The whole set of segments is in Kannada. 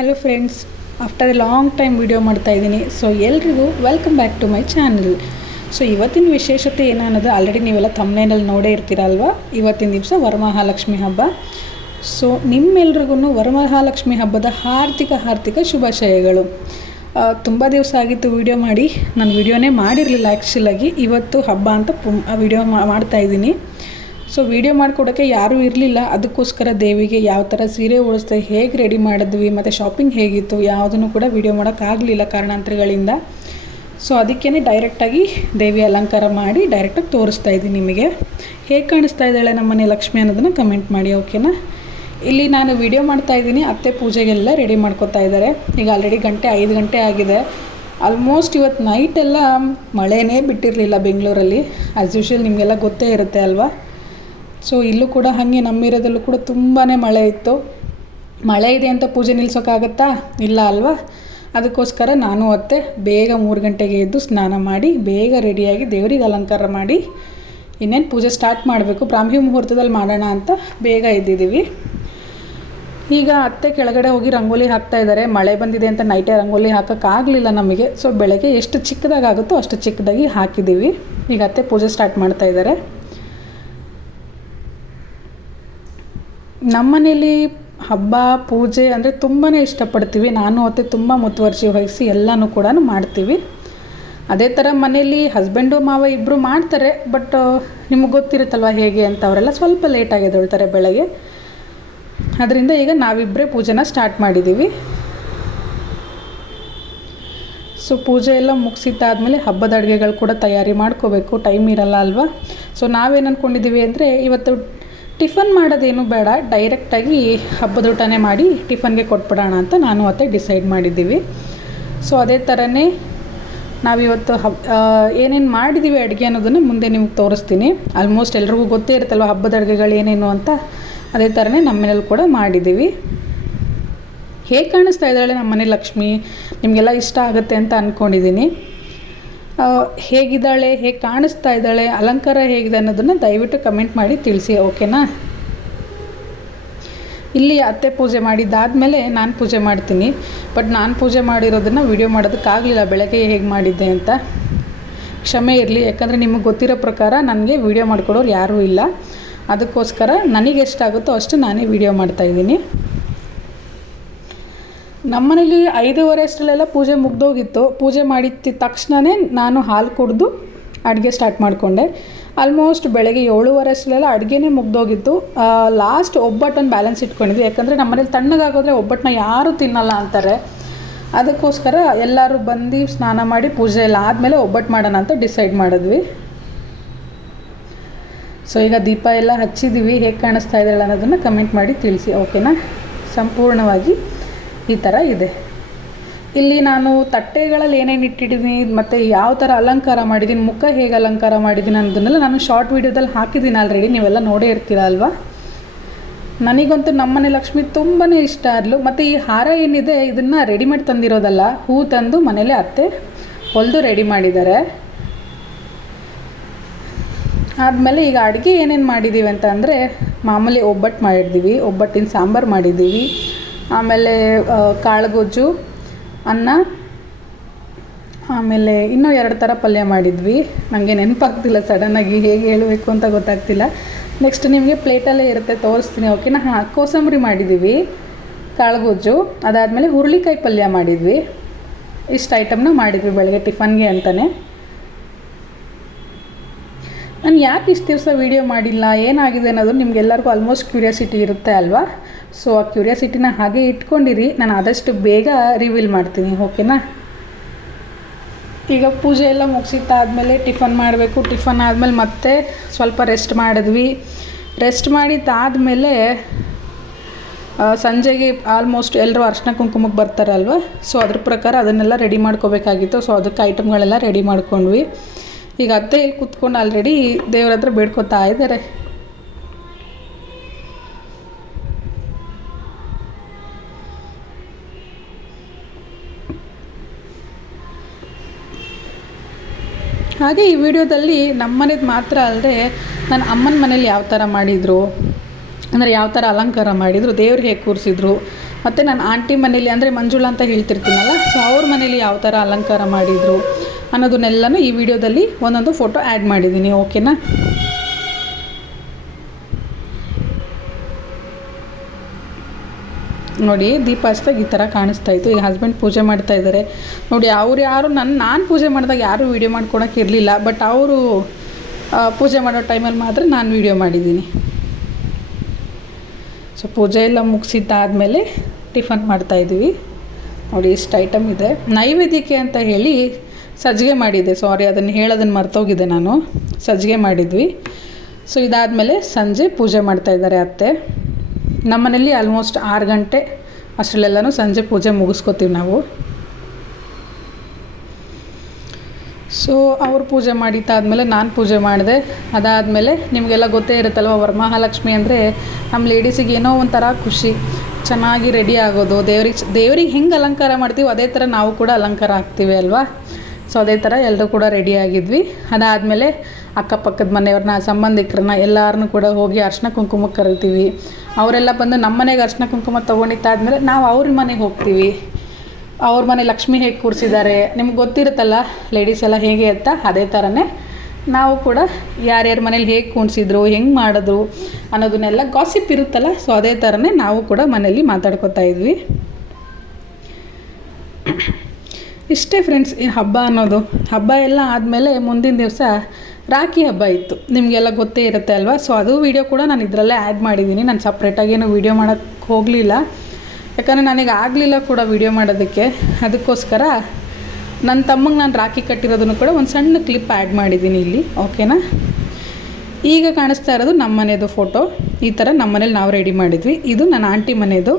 Hello friends, after a long time video ಮಾಡ್ತಾಯಿದ್ದೀನಿ. ಸೊ ಎಲ್ರಿಗೂ welcome back to my channel. So ಇವತ್ತಿನ ವಿಶೇಷತೆ ಏನನ್ನೋದು ಆಲ್ರೆಡಿ ನೀವೆಲ್ಲ ಥಂಬ್ನೇಲಲ್ಲಿ ನೋಡೇ ಇರ್ತೀರಲ್ವ. ಇವತ್ತಿನ ದಿವಸ ವರಮಹಾಲಕ್ಷ್ಮಿ ಹಬ್ಬ. ಸೊ ನಿಮ್ಮೆಲ್ರಿಗೂ ವರಮಹಾಲಕ್ಷ್ಮಿ ಹಬ್ಬದ ಹಾರ್ದಿಕ ಶುಭಾಶಯಗಳು. ತುಂಬ ದಿವಸ ಆಗಿತ್ತು ವಿಡಿಯೋ ಮಾಡಿ, ನಾನು ವಿಡಿಯೋನೇ ಮಾಡಿರಲಿಲ್ಲ ಆ್ಯಕ್ಚುಲಾಗಿ. ಇವತ್ತು ಹಬ್ಬ ಅಂತ ವಿಡಿಯೋ ಮಾಡ್ತಾಯಿದ್ದೀನಿ. ಸೊ ವಿಡಿಯೋ ಮಾಡಿಕೊಡೋಕ್ಕೆ ಯಾರೂ ಇರಲಿಲ್ಲ. ಅದಕ್ಕೋಸ್ಕರ ದೇವಿಗೆ ಯಾವ ಥರ ಸೀರೆ ಉಡಿಸ್ದೆ, ಹೇಗೆ ರೆಡಿ ಮಾಡಿದ್ವಿ ಮತ್ತು ಶಾಪಿಂಗ್ ಹೇಗಿತ್ತು ಯಾವುದನ್ನು ಕೂಡ ವಿಡಿಯೋ ಮಾಡೋಕ್ಕಾಗಲಿಲ್ಲ ಕಾರಣಾಂತರಗಳಿಂದ. ಸೊ ಅದಕ್ಕೇ ಡೈರೆಕ್ಟಾಗಿ ದೇವಿ ಅಲಂಕಾರ ಮಾಡಿ ಡೈರೆಕ್ಟಾಗಿ ತೋರಿಸ್ತಾ ಇದ್ದೀನಿ ನಿಮಗೆ. ಹೇಗೆ ಕಾಣಿಸ್ತಾ ಇದ್ದಾಳೆ ನಮ್ಮನೆ ಲಕ್ಷ್ಮಿ ಅನ್ನೋದನ್ನು ಕಮೆಂಟ್ ಮಾಡಿ, ಓಕೆನಾ. ಇಲ್ಲಿ ನಾನು ವಿಡಿಯೋ ಮಾಡ್ತಾಯಿದ್ದೀನಿ, ಅತ್ತೆ ಪೂಜೆಗೆಲ್ಲ ರೆಡಿ ಮಾಡ್ಕೊತಾ ಇದ್ದಾರೆ. ಈಗ ಆಲ್ರೆಡಿ 5 ಗಂಟೆ ಆಗಿದೆ. ಆಲ್ಮೋಸ್ಟ್ ಇವತ್ತು ನೈಟೆಲ್ಲ ಮಳೆನೇ ಬಿಟ್ಟಿರಲಿಲ್ಲ ಬೆಂಗಳೂರಲ್ಲಿ. ಆ್ಯಸ್ ಯೂಶ್ವಲ್ ನಿಮಗೆಲ್ಲ ಗೊತ್ತೇ ಇರುತ್ತೆ ಅಲ್ವಾ. ಸೊ ಇಲ್ಲೂ ಕೂಡ ಹಾಗೆ ನಮ್ಮಿರೋದಲ್ಲೂ ಕೂಡ ತುಂಬಾ ಮಳೆ ಇತ್ತು. ಮಳೆ ಇದೆ ಅಂತ ಪೂಜೆ ನಿಲ್ಲಿಸೋಕ್ಕಾಗತ್ತಾ? ಇಲ್ಲ ಅಲ್ವಾ. ಅದಕ್ಕೋಸ್ಕರ ನಾನು ಅತ್ತೆ ಬೇಗ 3 ಗಂಟೆಗೆ ಎದ್ದು ಸ್ನಾನ ಮಾಡಿ ಬೇಗ ರೆಡಿಯಾಗಿ ದೇವರಿಗೆ ಅಲಂಕಾರ ಮಾಡಿ ಇನ್ನೇನು ಪೂಜೆ ಸ್ಟಾರ್ಟ್ ಮಾಡಬೇಕು. ಬ್ರಾಹ್ಮಿ ಮುಹೂರ್ತದಲ್ಲಿ ಮಾಡೋಣ ಅಂತ ಬೇಗ ಎದ್ದಿದ್ದೀವಿ. ಈಗ ಅತ್ತೆ ಕೆಳಗಡೆ ಹೋಗಿ ರಂಗೋಲಿ ಹಾಕ್ತಾಯಿದ್ದಾರೆ. ಮಳೆ ಬಂದಿದೆ ಅಂತ ನೈಟೇ ರಂಗೋಲಿ ಹಾಕೋಕ್ಕಾಗಲಿಲ್ಲ ನಮಗೆ. ಸೊ ಬೆಳಗ್ಗೆ ಎಷ್ಟು ಚಿಕ್ಕದಾಗುತ್ತೋ ಅಷ್ಟು ಚಿಕ್ಕದಾಗಿ ಹಾಕಿದ್ದೀವಿ. ಈಗ ಅತ್ತೆ ಪೂಜೆ ಸ್ಟಾರ್ಟ್ ಮಾಡ್ತಾಯಿದ್ದಾರೆ. ನಮ್ಮನೇಲಿ ಹಬ್ಬ ಪೂಜೆ ಅಂದರೆ ತುಂಬಾ ಇಷ್ಟಪಡ್ತೀವಿ. ನಾನು ಅತ್ತೆ ತುಂಬ ಮುತುವರ್ಜಿ ವಹಿಸಿ ಎಲ್ಲನೂ ಕೂಡ ಮಾಡ್ತೀವಿ. ಅದೇ ಥರ ಮನೇಲಿ ಹಸ್ಬೆಂಡು ಮಾವ ಇಬ್ಬರು ಮಾಡ್ತಾರೆ. ಬಟ್ ನಿಮಗೆ ಗೊತ್ತಿರುತ್ತಲ್ವ ಹೇಗೆ ಅಂತ. ಅವರೆಲ್ಲ ಸ್ವಲ್ಪ ಲೇಟಾಗಿ ಎದ್ದೇಳ್ತಾರೆ ಬೆಳಗ್ಗೆ. ಅದರಿಂದ ಈಗ ನಾವಿಬ್ಬರೇ ಪೂಜೆನ ಸ್ಟಾರ್ಟ್ ಮಾಡಿದ್ದೀವಿ. ಸೊ ಪೂಜೆ ಎಲ್ಲ ಮುಗಿಸಿದ್ದಾದಮೇಲೆ ಹಬ್ಬದ ಅಡುಗೆಗಳು ಕೂಡ ತಯಾರಿ ಮಾಡ್ಕೋಬೇಕು, ಟೈಮ್ ಇರಲ್ಲ ಅಲ್ವಾ. ಸೊ ನಾವೇನು ಅಂದ್ಕೊಂಡಿದ್ದೀವಿ ಅಂದರೆ ಇವತ್ತು ಟಿಫನ್ ಮಾಡೋದೇನು ಬೇಡ, ಡೈರೆಕ್ಟಾಗಿ ಹಬ್ಬದ ಊಟನೇ ಮಾಡಿ ಟಿಫನ್ಗೆ ಕೊಟ್ಬಿಡೋಣ ಅಂತ ನಾನು ಅತ್ತೆ ಡಿಸೈಡ್ ಮಾಡಿದ್ದೀವಿ. ಸೊ ಅದೇ ಥರನೇ ನಾವಿವತ್ತು ಏನೇನು ಮಾಡಿದ್ದೀವಿ ಅಡುಗೆ ಅನ್ನೋದನ್ನು ಮುಂದೆ ನಿಮ್ಗೆ ತೋರಿಸ್ತೀನಿ. ಆಲ್ಮೋಸ್ಟ್ ಎಲ್ರಿಗೂ ಗೊತ್ತೇ ಇರುತ್ತಲ್ವ ಹಬ್ಬದ ಅಡುಗೆಗಳು ಏನೇನು ಅಂತ. ಅದೇ ಥರನೇ ನಮ್ಮ ಮನೇಲಿ ಕೂಡ ಮಾಡಿದ್ದೀವಿ. ಹೇಗೆ ಕಾಣಿಸ್ತಾ ಇದ್ದಾಳೆ ನಮ್ಮ ಮನೆ ಲಕ್ಷ್ಮಿ, ನಿಮಗೆಲ್ಲ ಇಷ್ಟ ಆಗುತ್ತೆ ಅಂತ ಅಂದ್ಕೊಂಡಿದ್ದೀನಿ. ಹೇಗಿದ್ದಾಳೆ, ಹೇಗೆ ಕಾಣಿಸ್ತಾ ಇದ್ದಾಳೆ, ಅಲಂಕಾರ ಹೇಗಿದೆ ಅನ್ನೋದನ್ನು ದಯವಿಟ್ಟು ಕಮೆಂಟ್ ಮಾಡಿ ತಿಳಿಸಿ, ಓಕೆನಾ. ಇಲ್ಲಿ ಅತ್ತೆ ಪೂಜೆ ಮಾಡಿದ್ದಾದಮೇಲೆ ನಾನು ಪೂಜೆ ಮಾಡ್ತೀನಿ. ಬಟ್ ನಾನು ಪೂಜೆ ಮಾಡಿರೋದನ್ನು ವಿಡಿಯೋ ಮಾಡೋದಕ್ಕಾಗಲಿಲ್ಲ ಬೆಳಗ್ಗೆ ಹೇಗೆ ಮಾಡಿದ್ದೆ ಅಂತ. ಕ್ಷಮೆ ಇರಲಿ, ಯಾಕಂದರೆ ನಿಮಗೆ ಗೊತ್ತಿರೋ ಪ್ರಕಾರ ನನಗೆ ವಿಡಿಯೋ ಮಾಡಿಕೊಡೋರು ಯಾರೂ ಇಲ್ಲ. ಅದಕ್ಕೋಸ್ಕರ ನನಗೆ ಎಷ್ಟಾಗುತ್ತೋ ಅಷ್ಟು ನಾನೇ ವಿಡಿಯೋ ಮಾಡ್ತಾಯಿದ್ದೀನಿ. ನಮ್ಮನೇಲಿ 5:15 ಅಷ್ಟರಲ್ಲೆಲ್ಲ ಪೂಜೆ ಮುಗ್ದೋಗಿತ್ತು. ಪೂಜೆ ಮಾಡಿದ ತಕ್ಷಣವೇ ನಾನು ಹಾಲು ಕುಡಿದು ಅಡುಗೆ ಸ್ಟಾರ್ಟ್ ಮಾಡಿಕೊಂಡೆ. ಆಲ್ಮೋಸ್ಟ್ ಬೆಳಗ್ಗೆ 7:15 ಅಷ್ಟರಲ್ಲೆಲ್ಲ ಅಡುಗೆನೇ ಮುಗ್ದೋಗಿತ್ತು. Last ಒಬ್ಬಟ್ಟನ್ನು balance ಇಟ್ಕೊಂಡಿದ್ವಿ. ಯಾಕಂದರೆ ನಮ್ಮನೇಲಿ ತಣ್ಣಗಾಗೋದ್ರೆ ಒಬ್ಬಟ್ಟನ್ನ ಯಾರೂ ತಿನ್ನಲ್ಲ ಅಂತಾರೆ. ಅದಕ್ಕೋಸ್ಕರ ಎಲ್ಲರೂ ಬಂದು ಸ್ನಾನ ಮಾಡಿ ಪೂಜೆ ಎಲ್ಲ ಆದಮೇಲೆ ಒಬ್ಬಟ್ಟು ಮಾಡೋಣ ಅಂತ ಡಿಸೈಡ್ ಮಾಡಿದ್ವಿ. ಸೊ ಈಗ ದೀಪ ಎಲ್ಲ ಹಚ್ಚಿದ್ದೀವಿ. ಹೇಗೆ ಕಾಣಿಸ್ತಾ ಇದ್ದಾಳೆ ಅನ್ನೋದನ್ನು ಕಮೆಂಟ್ ಮಾಡಿ ತಿಳಿಸಿ, ಓಕೆನಾ. ಸಂಪೂರ್ಣವಾಗಿ ಈ ಥರ ಇದೆ. ಇಲ್ಲಿ ನಾನು ತಟ್ಟೆಗಳಲ್ಲಿ ಏನೇನು ಇಟ್ಟಿದ್ದೀನಿ ಮತ್ತು ಯಾವ ಥರ ಅಲಂಕಾರ ಮಾಡಿದ್ದೀನಿ, ಮುಖ ಹೇಗೆ ಅಲಂಕಾರ ಮಾಡಿದ್ದೀನಿ ಅನ್ನೋದನ್ನೆಲ್ಲ ನಾನು ಶಾರ್ಟ್ ವೀಡಿಯೋದಲ್ಲಿ ಹಾಕಿದ್ದೀನಿ ಆಲ್ರೆಡಿ. ನೀವೆಲ್ಲ ನೋಡೇ ಇರ್ತೀರ ಅಲ್ವಾ. ನನಗಂತೂ ನಮ್ಮನೆ ಲಕ್ಷ್ಮಿ ತುಂಬಾ ಇಷ್ಟ ಆದ್ಲು. ಮತ್ತು ಈ ಹಾರ ಏನಿದೆ ಇದನ್ನು ರೆಡಿಮೇಡ್ ತಂದಿರೋದಲ್ಲ, ಹೂ ತಂದು ಮನೇಲೆ ಅತ್ತೆ ಹೊಲಿದು ರೆಡಿ ಮಾಡಿದ್ದಾರೆ. ಆದಮೇಲೆ ಈಗ ಅಡುಗೆ ಏನೇನು ಮಾಡಿದ್ದೀವಿ ಅಂತ ಅಂದರೆ ಮಾಮೂಲಿ ಒಬ್ಬಟ್ಟು ಮಾಡಿದ್ದೀವಿ, ಒಬ್ಬಟ್ಟಿನ ಸಾಂಬಾರು ಮಾಡಿದ್ದೀವಿ. ಆಮೇಲೆ ಕಾಳುಗೊಜ್ಜು, ಅನ್ನ, ಆಮೇಲೆ ಇನ್ನೂ 2 ಥರ ಪಲ್ಯ ಮಾಡಿದ್ವಿ. ನನಗೆ ನೆನಪಾಗ್ತಿಲ್ಲ ಸಡನ್ನಾಗಿ ಹೇಗೆ ಹೇಳಬೇಕು ಅಂತ ಗೊತ್ತಾಗ್ತಿಲ್ಲ. ನೆಕ್ಸ್ಟ್ ನಿಮಗೆ ಪ್ಲೇಟಲ್ಲೇ ಇರುತ್ತೆ, ತೋರಿಸ್ತೀನಿ, ಓಕೆನಾ. ಕೋಸಂಬರಿ ಮಾಡಿದ್ದೀವಿ, ಕಾಳುಗೊಜ್ಜು, ಅದಾದಮೇಲೆ ಹುರುಳಿಕಾಯಿ ಪಲ್ಯ ಮಾಡಿದ್ವಿ. ಇಷ್ಟು ಐಟಮ್ನ ಮಾಡಿದ್ವಿ ಬೆಳಗ್ಗೆ ಟಿಫನ್ಗೆ ಅಂತಲೇ. ನಾನು ಯಾಕೆ ಇಷ್ಟು ದಿವಸ ವೀಡಿಯೋ ಮಾಡಿಲ್ಲ, ಏನಾಗಿದೆ ಅನ್ನೋದು ನಿಮಗೆಲ್ಲರಿಗೂ ಆಲ್ಮೋಸ್ಟ್ ಕ್ಯೂರಿಯಾಸಿಟಿ ಇರುತ್ತೆ ಅಲ್ವಾ. ಸೊ ಆ ಕ್ಯೂರಿಯಾಸಿಟಿನ ಹಾಗೆ ಇಟ್ಕೊಂಡಿರಿ, ನಾನು ಆದಷ್ಟು ಬೇಗ ರಿವೀಲ್ ಮಾಡ್ತೀನಿ, ಓಕೆನಾ. ಈಗ ಪೂಜೆ ಎಲ್ಲ ಮುಗಿಸಿದ್ದಾದಮೇಲೆ ಟಿಫನ್ ಮಾಡಬೇಕು. ಟಿಫನ್ ಆದಮೇಲೆ ಮತ್ತೆ ಸ್ವಲ್ಪ ರೆಸ್ಟ್ ಮಾಡಿದ್ವಿ. ರೆಸ್ಟ್ ಮಾಡಿದ್ದಾದಮೇಲೆ ಸಂಜೆಗೆ ಆಲ್ಮೋಸ್ಟ್ ಎಲ್ಲರೂ ಅರ್ಶಿನ ಕುಂಕುಮಕ್ಕೆ ಬರ್ತಾರಲ್ವ. ಸೊ ಅದ್ರ ಪ್ರಕಾರ ಅದನ್ನೆಲ್ಲ ರೆಡಿ ಮಾಡ್ಕೋಬೇಕಾಗಿತ್ತು. ಸೊ ಅದಕ್ಕೆ ಐಟಮ್ಗಳೆಲ್ಲ ರೆಡಿ ಮಾಡ್ಕೊಂಡ್ವಿ. ಈಗ ಅತ್ತೆ ಇಲ್ಲಿ ಕೂತ್ಕೊಂಡು ಆಲ್ರೆಡಿ ದೇವ್ರ ಹತ್ರ ಬೇಡ್ಕೊತಾ ಇದ್ದಾರೆ. ಹಾಗೆ ಈ ವಿಡಿಯೋದಲ್ಲಿ ನಮ್ಮ ಮನೇದು ಮಾತ್ರ ಅಲ್ಲದೆ ನನ್ನ ಅಮ್ಮನ ಮನೇಲಿ ಯಾವ ಥರ ಮಾಡಿದರು, ಅಂದರೆ ಯಾವ ಥರ ಅಲಂಕಾರ ಮಾಡಿದರು, ದೇವ್ರಿಗೆ ಹೇಗೆ ಕೂರಿಸಿದ್ರು, ಮತ್ತು ನನ್ನ ಆಂಟಿ ಮನೇಲಿ ಅಂದರೆ ಮಂಜುಳಾ ಅಂತ ಹೇಳ್ತಿರ್ತೀನಲ್ಲ, ಸೊ ಅವ್ರ ಮನೇಲಿ ಯಾವ ಥರ ಅಲಂಕಾರ ಮಾಡಿದರು ಅನ್ನೋದನ್ನೆಲ್ಲನೂ ಈ ವಿಡಿಯೋದಲ್ಲಿ ಒಂದೊಂದು ಫೋಟೋ ಆ್ಯಡ್ ಮಾಡಿದ್ದೀನಿ. ಓಕೆನಾ? ನೋಡಿ ದೀಪ ಹಚ್ಚಿದಾಗ ಈ ಥರ ಕಾಣಿಸ್ತಾ ಇತ್ತು. ಈಗ ಹಸ್ಬೆಂಡ್ ಪೂಜೆ ಮಾಡ್ತಾ ಇದ್ದಾರೆ ನೋಡಿ. ಅವ್ರು ಯಾರು ನಾನು ಪೂಜೆ ಮಾಡಿದಾಗ ಯಾರೂ ವೀಡಿಯೋ ಮಾಡ್ಕೊಳಕ್ಕೆ ಇರಲಿಲ್ಲ, ಬಟ್ ಅವರು ಪೂಜೆ ಮಾಡೋ ಟೈಮಲ್ಲಿ ಮಾತ್ರ ನಾನು ವೀಡಿಯೋ ಮಾಡಿದ್ದೀನಿ. ಸೊ ಪೂಜೆ ಎಲ್ಲ ಮುಗಿಸಿದ್ದಾದಮೇಲೆ ಟಿಫನ್ ಮಾಡ್ತಾಯಿದ್ದೀವಿ. ನೋಡಿ ಇಷ್ಟು ಐಟಮ್ ಇದೆ. ನೈವೇದ್ಯಕ್ಕೆ ಅಂತ ಹೇಳಿ ಸಜ್ಜಿಗೆ ಮಾಡಿದ್ದೆ, ಸಾರಿ ಅದನ್ನು ಹೇಳೋದನ್ನು ಮರ್ತೋಗಿದೆ ನಾನು. ಸಜ್ಜಿಗೆ ಮಾಡಿದ್ವಿ. ಸೊ ಇದಾದಮೇಲೆ ಸಂಜೆ ಪೂಜೆ ಮಾಡ್ತಾಯಿದ್ದಾರೆ ಅತ್ತೆ. ನಮ್ಮನೇಲಿ ಆಲ್ಮೋಸ್ಟ್ 6 ಗಂಟೆ ಅಷ್ಟರಲ್ಲೆಲ್ಲನೂ ಸಂಜೆ ಪೂಜೆ ಮುಗಿಸ್ಕೋತೀವಿ ನಾವು. ಸೊ ಅವ್ರು ಪೂಜೆ ಮಾಡಿದ್ದಾದಮೇಲೆ ನಾನು ಪೂಜೆ ಮಾಡಿದೆ. ಅದಾದಮೇಲೆ ನಿಮಗೆಲ್ಲ ಗೊತ್ತೇ ಇರುತ್ತಲ್ವ, ವರಮಹಾಲಕ್ಷ್ಮಿ ಅಂದರೆ ನಮ್ಮ ಲೇಡೀಸಿಗೆ ಏನೋ ಒಂಥರ ಖುಷಿ, ಚೆನ್ನಾಗಿ ರೆಡಿ ಆಗೋದು. ದೇವ್ರಿಗೆ ಹೆಂಗೆ ಅಲಂಕಾರ ಮಾಡ್ತೀವಿ ಅದೇ ಥರ ನಾವು ಕೂಡ ಅಲಂಕಾರ ಆಗ್ತೀವಿ ಅಲ್ವಾ. ಸೊ ಅದೇ ಥರ ಎಲ್ಲರೂ ಕೂಡ ರೆಡಿ ಆಗಿದ್ವಿ. ಅದಾದಮೇಲೆ ಅಕ್ಕಪಕ್ಕದ ಮನೆಯವ್ರನ್ನ, ಸಂಬಂಧಿಕರನ್ನ ಎಲ್ಲರನ್ನೂ ಕೂಡ ಹೋಗಿ ಅರ್ಶಿನ ಕುಂಕುಮಕ್ಕೆ ಕರಿತೀವಿ. ಅವರೆಲ್ಲ ಬಂದು ನಮ್ಮ ಮನೆಗೆ ಅರ್ಶಿನ ಕುಂಕುಮ ತೊಗೊಂಡಿದ್ದಾದಮೇಲೆ ನಾವು ಅವ್ರ ಮನೆಗೆ ಹೋಗ್ತೀವಿ. ಅವ್ರ ಮನೆ ಲಕ್ಷ್ಮಿ ಹೇಗೆ ಕೂರಿಸಿದ್ದಾರೆ ನಿಮ್ಗೆ ಗೊತ್ತಿರುತ್ತಲ್ಲ ಲೇಡೀಸ್ ಎಲ್ಲ ಹೇಗೆ ಅಂತ, ಅದೇ ಥರನೇ ನಾವು ಕೂಡ ಯಾರ್ಯಾರ ಮನೇಲಿ ಹೇಗೆ ಕೂಣಿಸಿದ್ರು, ಹೆಂಗೆ ಮಾಡಿದ್ರು ಅನ್ನೋದನ್ನೆಲ್ಲ ಗಾಸಿಪ್ ಇರುತ್ತಲ್ಲ, ಸೊ ಅದೇ ಥರನೇ ನಾವು ಕೂಡ ಮನೇಲಿ ಮಾತಾಡ್ಕೊತಾ ಇದ್ವಿ. ಇಷ್ಟೇ ಫ್ರೆಂಡ್ಸ್ ಈ ಹಬ್ಬ ಅನ್ನೋದು. ಹಬ್ಬ ಎಲ್ಲ ಆದಮೇಲೆ ಮುಂದಿನ ದಿವಸ ರಾಖಿ ಹಬ್ಬ ಇತ್ತು, ನಿಮಗೆಲ್ಲ ಗೊತ್ತೇ ಇರುತ್ತೆ ಅಲ್ವಾ. ಸೊ ಅದು ವೀಡಿಯೋ ಕೂಡ ನಾನು ಇದರಲ್ಲೇ ಆ್ಯಡ್ ಮಾಡಿದ್ದೀನಿ. ನಾನು ಸಪ್ರೇಟಾಗೇನು ವೀಡಿಯೋ ಮಾಡೋಕ್ಕೆ ಹೋಗಲಿಲ್ಲ, ಯಾಕಂದರೆ ನನಗೆ ಆಗಲಿಲ್ಲ ಕೂಡ ವೀಡಿಯೋ ಮಾಡೋದಕ್ಕೆ. ಅದಕ್ಕೋಸ್ಕರ ನನ್ನ ತಮ್ಮಗೆ ನಾನು ರಾಖಿ ಕಟ್ಟಿರೋದನ್ನು ಕೂಡ ಒಂದು ಸಣ್ಣ ಕ್ಲಿಪ್ ಆ್ಯಡ್ ಮಾಡಿದ್ದೀನಿ ಇಲ್ಲಿ. ಓಕೆನಾ? ಈಗ ಕಾಣಿಸ್ತಾ ಇರೋದು ನಮ್ಮ ಮನೆಯದು ಫೋಟೋ. ಈ ಥರ ನಮ್ಮ ಮನೇಲಿ ನಾವು ರೆಡಿ ಮಾಡಿದ್ವಿ. ಇದು ನನ್ನ ಆಂಟಿ ಮನೆಯದು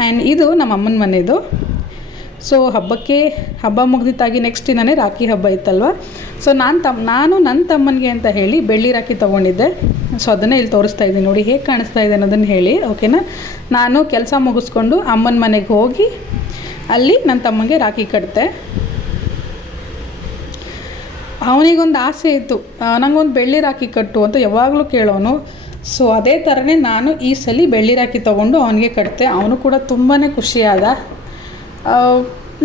ಆ್ಯಂಡ್ ಇದು ನಮ್ಮ ಅಮ್ಮನ ಮನೆಯದು. ಸೊ ಹಬ್ಬ ಮುಗ್ದಿತ್ತಾಗಿ ನೆಕ್ಸ್ಟ್ ದಿನವೇ ರಾಖಿ ಹಬ್ಬ ಇತ್ತಲ್ವ. ಸೊ ನಾನು ನನ್ನ ತಮ್ಮನಿಗೆ ಅಂತ ಹೇಳಿ ಬೆಳ್ಳಿ ರಾಖಿ ತೊಗೊಂಡಿದ್ದೆ. ಸೊ ಅದನ್ನೇ ಇಲ್ಲಿ ತೋರಿಸ್ತಾ ಇದ್ದೀನಿ ನೋಡಿ ಹೇಗೆ ಕಾಣಿಸ್ತಾ ಇದೆ ಅನ್ನೋದನ್ನು ಹೇಳಿ. ಓಕೆನಾ? ನಾನು ಕೆಲಸ ಮುಗಿಸ್ಕೊಂಡು ಅಮ್ಮನ ಮನೆಗೆ ಹೋಗಿ ಅಲ್ಲಿ ನನ್ನ ತಮ್ಮನಿಗೆ ರಾಖಿ ಕಟ್ಟಿದೆ. ಅವನಿಗೊಂದು ಆಸೆ ಇತ್ತು, ನನಗೊಂದು ಬೆಳ್ಳಿ ರಾಖಿ ಕಟ್ಟು ಅಂತ ಯಾವಾಗಲೂ ಕೇಳೋನು. ಸೊ ಅದೇ ಥರನೇ ನಾನು ಈ ಸಲ ಬೆಳ್ಳಿ ರಾಖಿ ತೊಗೊಂಡು ಅವನಿಗೆ ಕಟ್ಟಿದೆ. ಅವನು ಕೂಡ ತುಂಬಾ ಖುಷಿಯಾದ.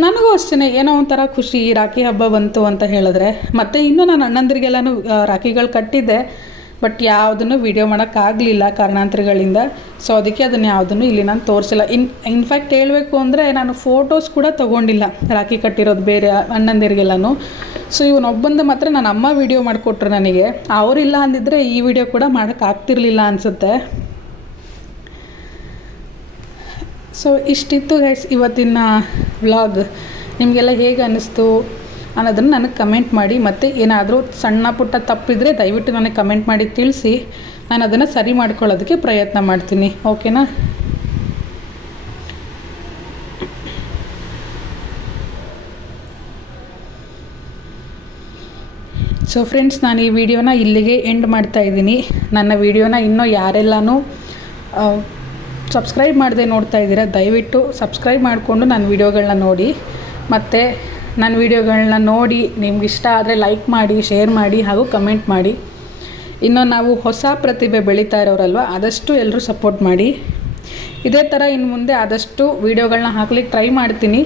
ನನಗೂ ಅಷ್ಟೇ ಏನೋ ಒಂಥರ ಖುಷಿ, ರಾಖಿ ಹಬ್ಬ ಬಂತು ಅಂತ ಹೇಳಿದ್ರೆ. ಮತ್ತು ಇನ್ನೂ ನಾನು ಅಣ್ಣಂದಿರಿಗೆಲ್ಲನೂ ರಾಖಿಗಳು ಕಟ್ಟಿದ್ದೆ, ಬಟ್ ಯಾವುದನ್ನು ವೀಡಿಯೋ ಮಾಡೋಕ್ಕಾಗಲಿಲ್ಲ ಕಾರಣಾಂತರಗಳಿಂದ. ಸೊ ಅದಕ್ಕೆ ಅದನ್ನು ಯಾವುದನ್ನು ಇಲ್ಲಿ ನಾನು ತೋರಿಸಿಲ್ಲ. ಇನ್ಫ್ಯಾಕ್ಟ್ ಹೇಳಬೇಕು ಅಂದರೆ ನಾನು ಫೋಟೋಸ್ ಕೂಡ ತೊಗೊಂಡಿಲ್ಲ ರಾಖಿ ಕಟ್ಟಿರೋದು ಬೇರೆ ಅಣ್ಣಂದಿರಿಗೆಲ್ಲನೂ. ಸೊ ಇವನೊಬ್ಬಂದು ಮಾತ್ರ ನನ್ನ ಅಮ್ಮ ವೀಡಿಯೋ ಮಾಡಿಕೊಟ್ರು ನನಗೆ. ಅವರಿಲ್ಲ ಅಂದಿದ್ದರೆ ಈ ವಿಡಿಯೋ ಕೂಡ ಮಾಡೋಕ್ಕಾಗ್ತಿರ್ಲಿಲ್ಲ ಅನಿಸುತ್ತೆ. ಸೊ ಇಷ್ಟಿತ್ತು ಗೈಸ್ ಇವತ್ತಿನ ವ್ಲಾಗ್. ನಿಮಗೆಲ್ಲ ಹೇಗೆ ಅನ್ನಿಸ್ತು ಅನ್ನೋದನ್ನು ನನಗೆ ಕಮೆಂಟ್ ಮಾಡಿ. ಮತ್ತು ಏನಾದರೂ ಸಣ್ಣ ಪುಟ್ಟ ತಪ್ಪಿದರೆ ದಯವಿಟ್ಟು ನನಗೆ ಕಮೆಂಟ್ ಮಾಡಿ ತಿಳಿಸಿ. ನಾನು ಅದನ್ನು ಸರಿ ಮಾಡ್ಕೊಳ್ಳೋದಕ್ಕೆ ಪ್ರಯತ್ನ ಮಾಡ್ತೀನಿ. ಓಕೆನಾ? ಸೊ ಫ್ರೆಂಡ್ಸ್, ನಾನು ಈ ವಿಡಿಯೋನ ಇಲ್ಲಿಗೆ ಎಂಡ್ ಮಾಡ್ತಾಯಿದ್ದೀನಿ. ನನ್ನ ವಿಡಿಯೋನ ಇನ್ನೂ ಯಾರೆಲ್ಲನೂ ಸಬ್ಸ್ಕ್ರೈಬ್ ಮಾಡದೆ ನೋಡ್ತಾ ಇದ್ದೀರಾ, ದಯವಿಟ್ಟು ಸಬ್ಸ್ಕ್ರೈಬ್ ಮಾಡಿಕೊಂಡು ನನ್ನ ವೀಡಿಯೋಗಳನ್ನ ನೋಡಿ. ಮತ್ತು ನನ್ನ ವೀಡಿಯೋಗಳನ್ನ ನೋಡಿ ನಿಮ್ಗೆ ಇಷ್ಟ ಆದರೆ ಲೈಕ್ ಮಾಡಿ, ಶೇರ್ ಮಾಡಿ ಹಾಗೂ ಕಮೆಂಟ್ ಮಾಡಿ. ಇನ್ನು ನಾವು ಹೊಸ ಪ್ರತಿಭೆ ಬೆಳೀತಾ ಇರೋರಲ್ವ, ಆದಷ್ಟು ಎಲ್ಲರೂ ಸಪೋರ್ಟ್ ಮಾಡಿ. ಇದೇ ಥರ ಇನ್ನು ಮುಂದೆ ಆದಷ್ಟು ವೀಡಿಯೋಗಳನ್ನ ಹಾಕ್ಲಿಕ್ಕೆ ಟ್ರೈ ಮಾಡ್ತೀನಿ.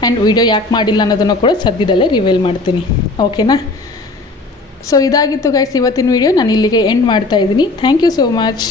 ಆ್ಯಂಡ್ ವೀಡಿಯೋ ಯಾಕೆ ಮಾಡಿಲ್ಲ ಅನ್ನೋದನ್ನು ಕೂಡ ಸದ್ಯದಲ್ಲೇ ರಿವೀಲ್ ಮಾಡ್ತೀನಿ. ಓಕೆನಾ? ಸೊ ಇದಾಗಿತ್ತು ಗೈಸ್ ಇವತ್ತಿನ ವೀಡಿಯೋ. ನಾನು ಇಲ್ಲಿಗೆ ಎಂಡ್ ಮಾಡ್ತಾಯಿದ್ದೀನಿ. Thank you so much.